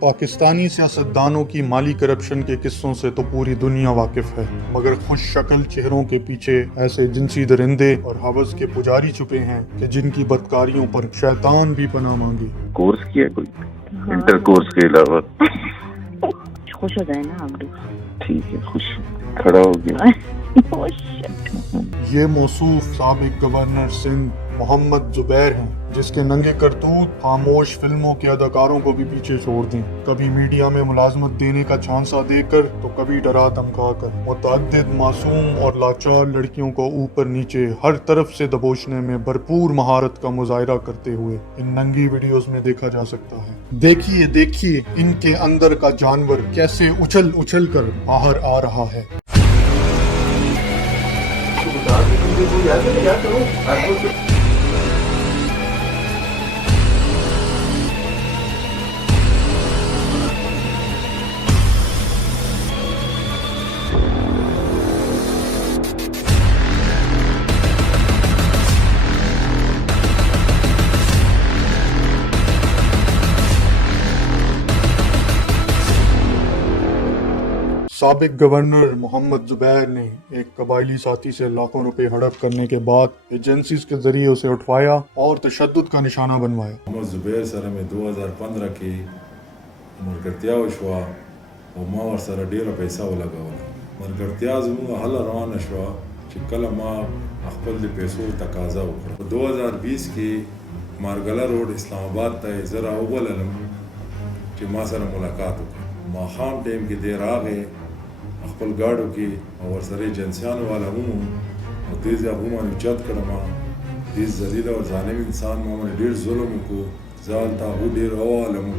پاکستانی سیاستدانوں کی مالی کرپشن کے قصوں سے تو پوری دنیا واقف ہے، مگر خوش شکل چہروں کے پیچھے ایسے جنسی درندے اور حوث کے پجاری چھپے ہیں کہ جن کی بدکاریوں پر شیطان بھی پناہ مانگے۔ کورس کیا کوئی انٹر کورس کے علاوہ؟ خوش ہو جائے نا آپ بھی۔ ٹھیک ہے، خوش کھڑا ہو گیا۔ یہ موصوف سابق گورنر سندھ محمد زبیر ہیں، جس کے ننگے کرتوت خاموش فلموں کے اداکاروں کو بھی پیچھے چھوڑ دیں، کبھی میڈیا میں ملازمت دینے کا چھانسا دے کر تو کبھی ڈرا دھمکا کر متعدد معصوم اور لاچار لڑکیوں کو اوپر نیچے ہر طرف سے دبوچنے میں بھرپور مہارت کا مظاہرہ کرتے ہوئے ان ننگی ویڈیوز میں دیکھا جا سکتا ہے۔ دیکھیے ان کے اندر کا جانور کیسے اچھل اچھل کر باہر آ رہا ہے۔ سابق گورنر محمد زبیر نے ایک قبائلی ساتھی سے لاکھوں روپے ہڑپ کرنے کے بعد ایجنسیز کے ذریعے اسے اٹھوایا اور تشدد کا نشانہ بنوایا۔ محمد زبیر سره مې 2015 کې ملګرتیا وشوه او ما ورسره ډېره پیسه ولګوله. ملګرتیا زموږ هله روانه شوه چې کله ما خپل د پیسو تقاضا وکړه. په 2020 کې مارګله روډ اسلام آباد ته یې زه راوبللم چې ما سره ملاقات وکړي. ماښام ټایم کې دی راغی خپل ګاډو کې او ورسره ایجنسیانو والا هم او دې ځای هم اوچت کړم. دې ذلیل او ظالم انسان ما باندې ډېر ظلم وکړو. زه هلته هغو ډېر ووهلم،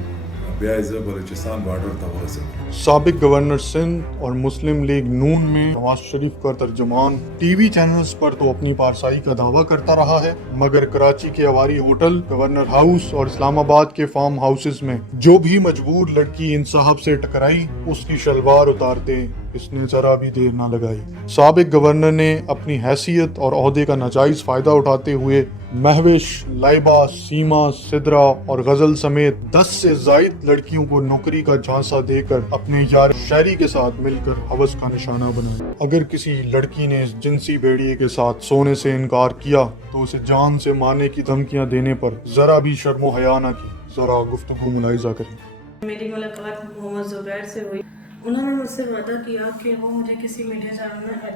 بیا یې زه بلوچستان بارډر ته ورسېدم۔ سابق گورنر سندھ اور مسلم لیگ نون میں نواز شریف کا ترجمان ٹی وی چینلز پر تو اپنی پارسائی کا دعویٰ کرتا رہا ہے، مگر کراچی کے عواری ہوٹل، گورنر ہاؤس اور اسلام آباد کے فارم ہاؤسز میں جو بھی مجبور لڑکی ان صاحب سے ٹکرائی اس کی شلوار اتارتے اس نے ذرا بھی دیر نہ لگائی۔ سابق گورنر نے اپنی حیثیت اور عہدے کا ناجائز فائدہ اٹھاتے ہوئے مہوش، لائبہ، سیما، سدرا اور غزل سمیت 10 سے زائد لڑکیوں کو نوکری کا جھانسا دے کر اپنے یار شہری کے ساتھ مل کر حوث کا نشانہ بنایا۔ اگر کسی لڑکی نے اس جنسی بھیڑیے کے ساتھ سونے سے انکار کیا تو اسے جان سے مارنے کی دھمکیاں دینے پر ذرا بھی شرم و حیا نہ کی۔ ذرا گفتگو ملاحظہ کریں۔ میری ملاقات محمد زبیر سے ہوئی۔ انہوں نے مجھ سے وعدہ کیا کہ وہ مجھے کسی میڈیا چینل میں